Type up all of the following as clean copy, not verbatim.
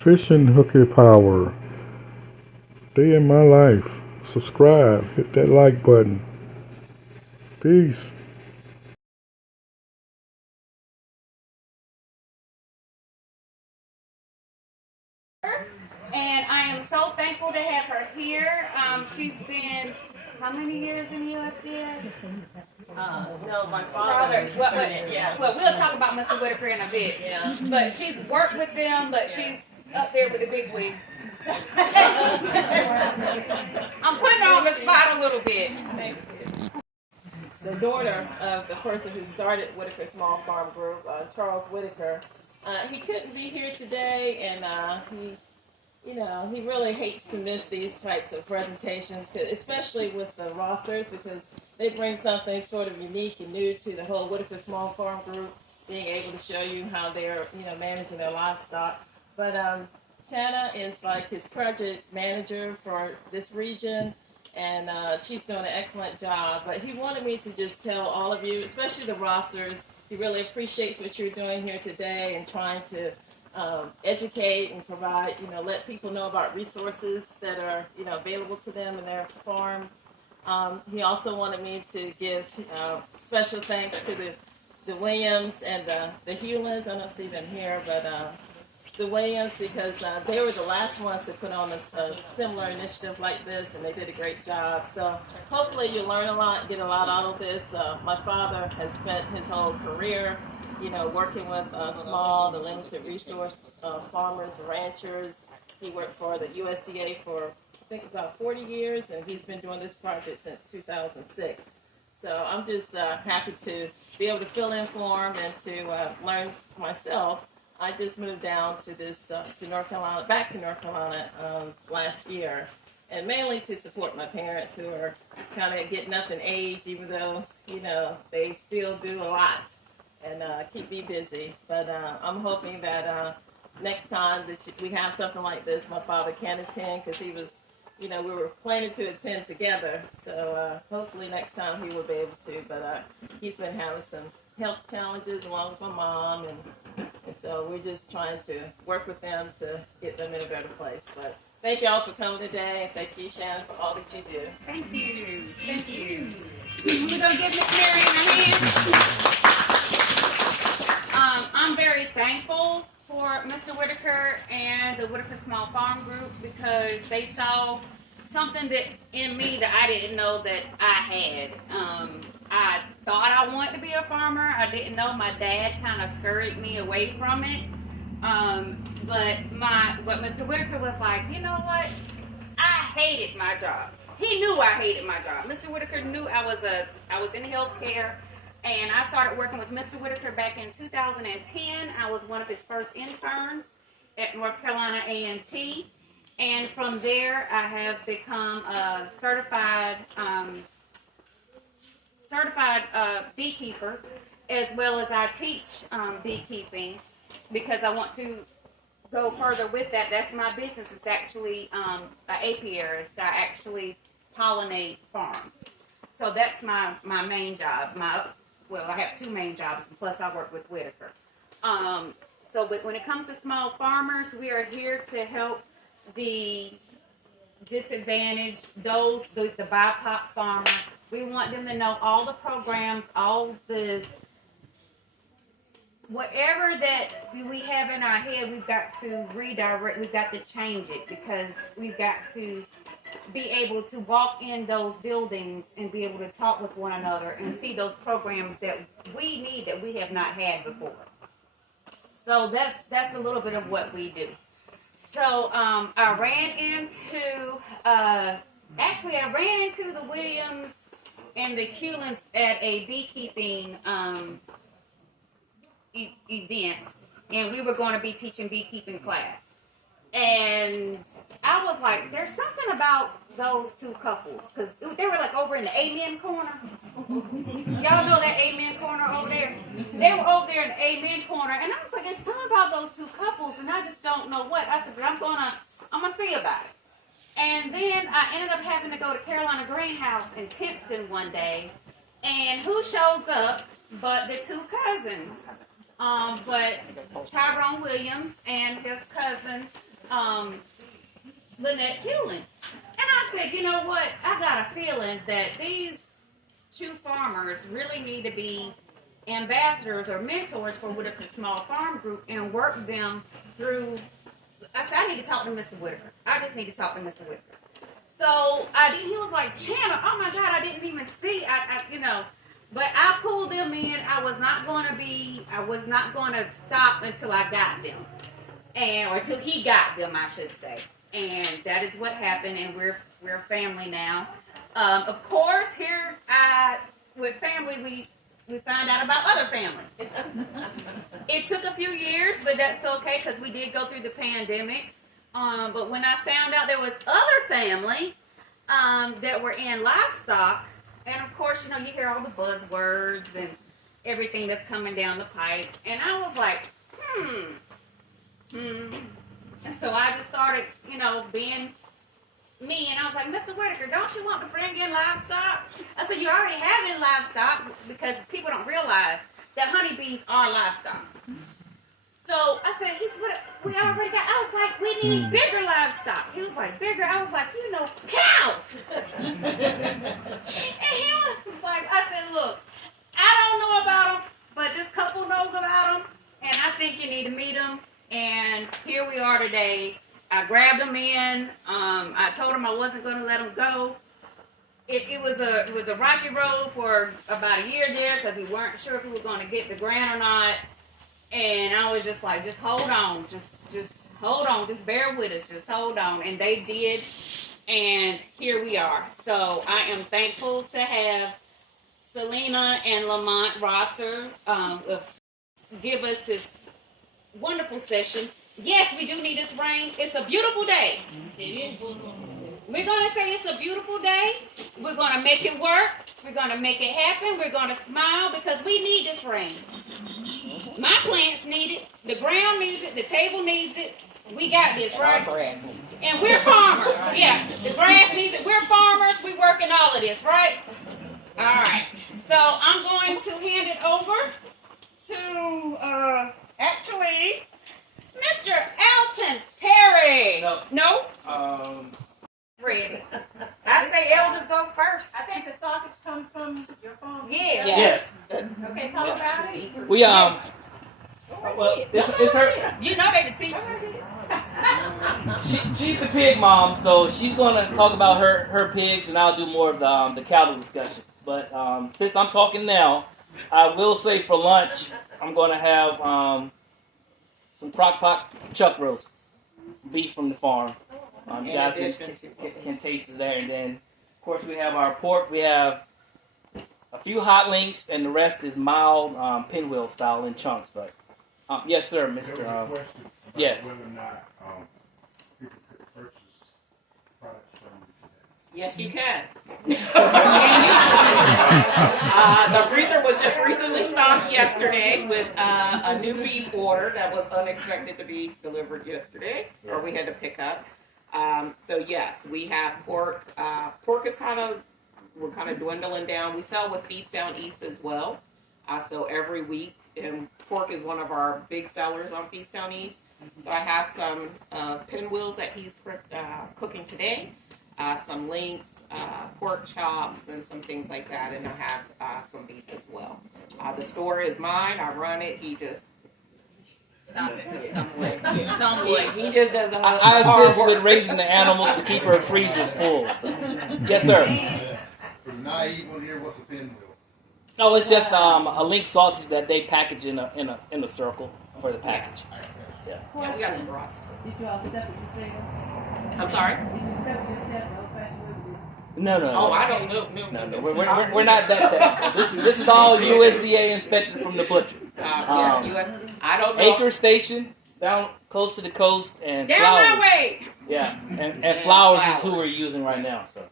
Fishing hooky power. Day in my life. Subscribe. Hit that like button. Peace. And I am so thankful to have her here. She's been how many years in the USDA? No, my father. Well, we'll talk about Mr. Whitaker in a bit. Yeah. But she's worked with them, but she's up there with the big wigs. I'm putting her on the spot a little bit. The daughter of the person who started Whitaker Small Farm Group, Charles Whitaker, he couldn't be here today, and he really hates to miss these types of presentations, especially with the rosters, because they bring something sort of unique and new to the whole Whitaker Small Farm Group, being able to show you how they're managing their livestock. But Shanna is like his project manager for this region, and she's doing an excellent job. But he wanted me to just tell all of you, especially the rosters, he really appreciates what you're doing here today and trying to educate and provide, let people know about resources that are, available to them in their farms. He also wanted me to give special thanks to the Williams and the Hewlins. I don't see them here, but the Williams, because they were the last ones to put on a similar initiative like this, and they did a great job. So hopefully you'll learn a lot, get a lot out of this. My father has spent his whole career working with small, the limited resource farmers and ranchers. He worked for the USDA for, I think, about 40 years, and he's been doing this project since 2006. So I'm just happy to be able to fill in for him and to learn myself. I just moved down to to North Carolina, back to North Carolina last year, and mainly to support my parents, who are kind of getting up in age, even though, they still do a lot and keep me busy. But I'm hoping that next time that we have something like this, my father can attend, because he was, we were planning to attend together. So hopefully next time he will be able to. But he's been having some health challenges along with my mom, and so we're just trying to work with them to get them in a better place. But thank you all for coming today, and thank you, Shannon, for all that you do. Thank you. Thank you. We're going to give Miss Mary a hand. I'm very thankful for Mr. Whitaker and the Whitaker Small Farm Group, because they saw something that in me that I didn't know that I had. I thought I wanted to be a farmer. I didn't know. My dad kind of scurried me away from it. But Mr. Whitaker was like, you know what? I hated my job. He knew I hated my job. Mr. Whitaker knew I was in healthcare, and I started working with Mr. Whitaker back in 2010. I was one of his first interns at North Carolina A&T. And from there, I have become a certified beekeeper, as well as I teach beekeeping, because I want to go further with that. That's my business. It's actually an apiarist. I actually pollinate farms. So that's my main job. I have two main jobs, and plus I work with Whitaker. But when it comes to small farmers, we are here to help the disadvantaged, the BIPOC farmer. We want them to know all the programs, all the whatever that we have in our head. We've got to redirect. We've got to change it, because we've got to be able to walk in those buildings and be able to talk with one another and see those programs that we need that we have not had before. So that's a little bit of what we do. So I ran into the Williams and the Hewlins at a beekeeping event, and we were going to be teaching beekeeping class. And I was like, there's something about those two couples, because they were like over in the Amen corner. Y'all know that Amen corner over there? They were over there in the Amen corner, and I was like, there's something about those two couples, and I just don't know what. I said, but I'm gonna see about it. And then I ended up having to go to Carolina Greenhouse in Tinston one day, and who shows up but the two cousins? But Tyrone Williams and his cousin Lynette Hewlin. And I said, you know what? I got a feeling that these two farmers really need to be ambassadors or mentors for Whitaker Small Farm Group and work them through. I said, I need to talk to Mr. Whitaker. I just need to talk to Mr. Whitaker. So he was like, Chandler, oh my God, I didn't even see, but I pulled them in. I was not going to stop until I got them. Or until he got them, I should say. And that is what happened, and we're family now. Of course, here with family, we found out about other family. It took a few years, but that's okay because we did go through the pandemic. But when I found out there was other family that were in livestock, and of course, you hear all the buzzwords and everything that's coming down the pipe, and I was like, And so I just started, being me, and I was like, Mr. Whitaker, don't you want to bring in livestock? I said, you already have in livestock, because people don't realize that honeybees are livestock. So I said, we already got, I was like, we need bigger livestock. He was like, bigger? I was like, cows. And he was like, I said, look, I don't know about them, but this couple knows about them, and I think you need to meet them. And here we are today. I grabbed them in. I told him I wasn't going to let them go. It was a rocky road for about a year there because we weren't sure if we were going to get the grant or not. And I was just like, just hold on, just hold on, just bear with us, just hold on. And they did, and here we are. So I am thankful to have Selena and Lamont Rosser give us this wonderful session. Yes, we do need this rain. It's a beautiful day. We're going to say it's a beautiful day. We're going to make it work. We're going to make it happen. We're going to smile because we need this rain. My plants need it. The ground needs it. The table needs it. We got this, right? And we're farmers. Yeah, the grass needs it. We're farmers. We work in all of this, right? All right. So I'm going to hand it over to, actually, Mr. Alton Perry. No? Ready. I say elders go first. I think the sausage comes from your phone. Yeah. Yes. Okay, tell about it. We well, it's her. You know they the teachers. She's the pig mom, so she's gonna talk about her pigs, and I'll do more of the cattle discussion. But since I'm talking now, I will say for lunch I'm gonna have some crock pot chuck roast beef from the farm. You guys can taste it there, and then of course we have our pork. We have a few hot links, and the rest is mild pinwheel style in chunks. But yes, sir, Mr. Yes. Whether or not people could purchase products from you today. Yes, you can. The freezer was just recently stocked yesterday with a new beef order that was unexpected to be delivered yesterday, or we had to pick up. So yes, we have pork. Pork is we're kind of dwindling down. We sell with Feast Down East as well. So every week, and pork is one of our big sellers on Feast Down East. So I have some pinwheels that he's cooking today, some links, pork chops, and some things like that. And I have some beef as well. The store is mine. I run it. He just Stop it some way. he just does I assist with raising the animals to keep her freezers full. So. Yes, sir. For the naive one here, what's a pinwheel? Oh, it's just a link sausage that they package in a circle for the package. Yeah, we got some brats too. Did you all step it yourself? I'm sorry? Did you step it yourself the old-fashioned way? No. Oh, I don't know. No. We're not that. This is all USDA inspected from the butcher. Yes, US. I don't know. Acre Station down close to the coast, and Down Flowers. that way. Yeah, and Flowers is who we're using right now. So.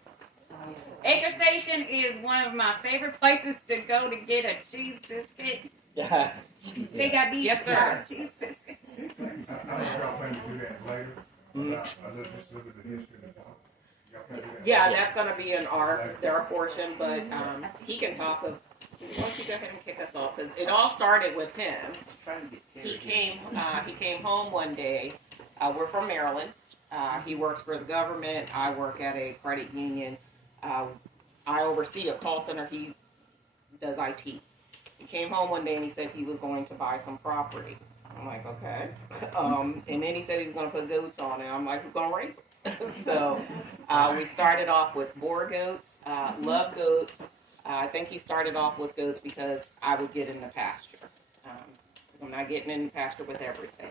Acre Station is one of my favorite places to go to get a cheese biscuit. Yeah. They got these Yes, sir. size cheese biscuits. I know y'all plan to do that later. I just look at the history of the talk. Y'all plan to do that. Yeah, that's going to be in their portion, but he can talk of. Why don't you go ahead and kick us off? Because it all started with him. He came home one day We're from Maryland. He works for the government. I work at a credit union. I oversee a call center. He does IT. He came home one day and he said he was going to buy some property. I'm like, okay. And then he said he was going to put goats on it. I'm like, who's going to raise them? So we started off with boar goats. Love goats. I think he started off with goats because I would get in the pasture. I'm not getting in the pasture with everything.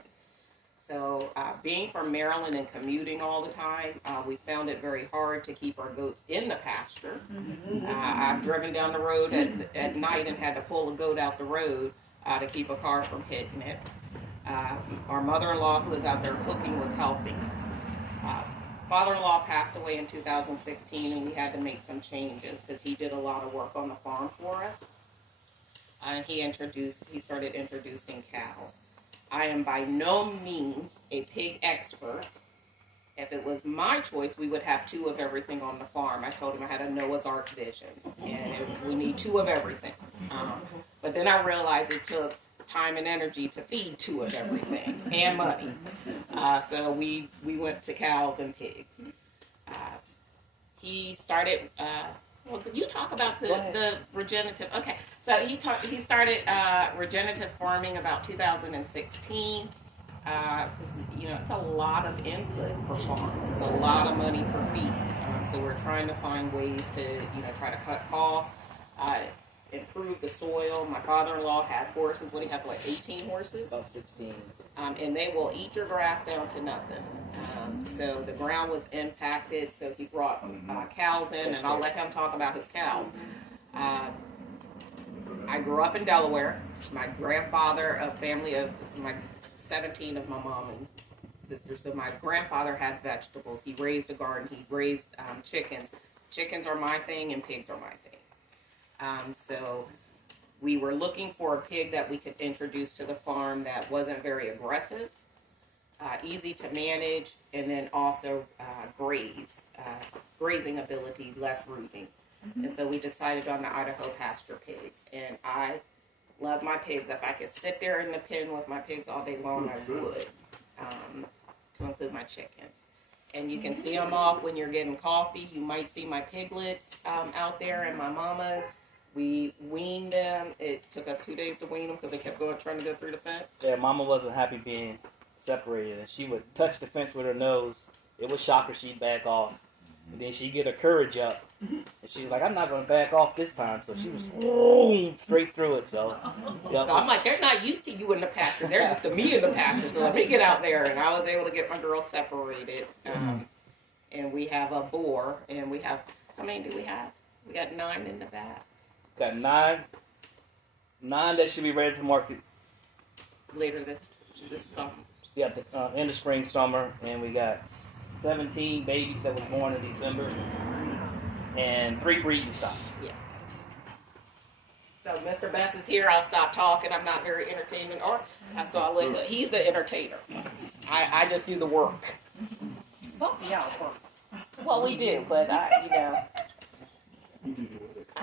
So being from Maryland and commuting all the time, we found it very hard to keep our goats in the pasture. I've driven down the road at night and had to pull a goat out the road to keep a car from hitting it. Our mother-in-law who was out there cooking was helping us. Father-in-law passed away in 2016 and we had to make some changes because he did a lot of work on the farm for us. He started introducing cows. I am by no means a pig expert. If it was my choice, we would have 2 of everything on the farm. I told him I had a Noah's Ark vision, and we need 2 of everything. But then I realized it took time and energy to feed 2 of everything, and money. So we went to cows and pigs. He started... well, you talk about the regenerative. Okay, so he started regenerative farming about 2016. It's a lot of input for farms. It's a lot of money for feed. So we're trying to find ways to try to cut costs, improve the soil. My father-in-law had horses. What do you have, like 18 horses? About 16. And they will eat your grass down to nothing. So the ground was impacted, so he brought cows in, and I'll let him talk about his cows. I grew up in Delaware. My grandfather, a family of 17 of my mom and sisters, so my grandfather had vegetables. He raised a garden. He raised chickens. Chickens are my thing, and pigs are my thing. So we were looking for a pig that we could introduce to the farm that wasn't very aggressive, easy to manage, and then also grazing ability, less rooting. And so we decided on the Idaho pasture pigs. And I love my pigs. If I could sit there in the pen with my pigs all day long, I would, to include my chickens. And you can see them off when you're getting coffee. You might see my piglets out there and my mamas. We weaned them. It took us 2 days to wean them because they kept trying to go through the fence. Yeah, Mama wasn't happy being separated, and she would touch the fence with her nose. It would shock her. She'd back off, and then she'd get her courage up, and she was like, "I'm not going to back off this time." So she was straight through it. So, So I'm like, they're not used to you in the pasture. They're used to me in the pasture. So let me get out there, and I was able to get my girls separated. And we have a boar, and we have, how many do we have? We got 9 in the back. got 9 that should be ready for market Later this summer. Yeah, end of spring, summer, and we got 17 babies that was born in December, and 3 breeding stock. Yeah. So Mr. Bess is here. I'll stop talking. I'm not very entertaining, so I'll let he's the entertainer. I just do the work. Both of y'all work. Well, we do, but I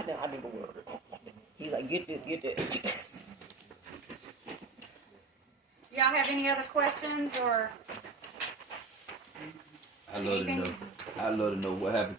know I do the work. He's like, get this. Y'all have any other questions or I'd love to know what happened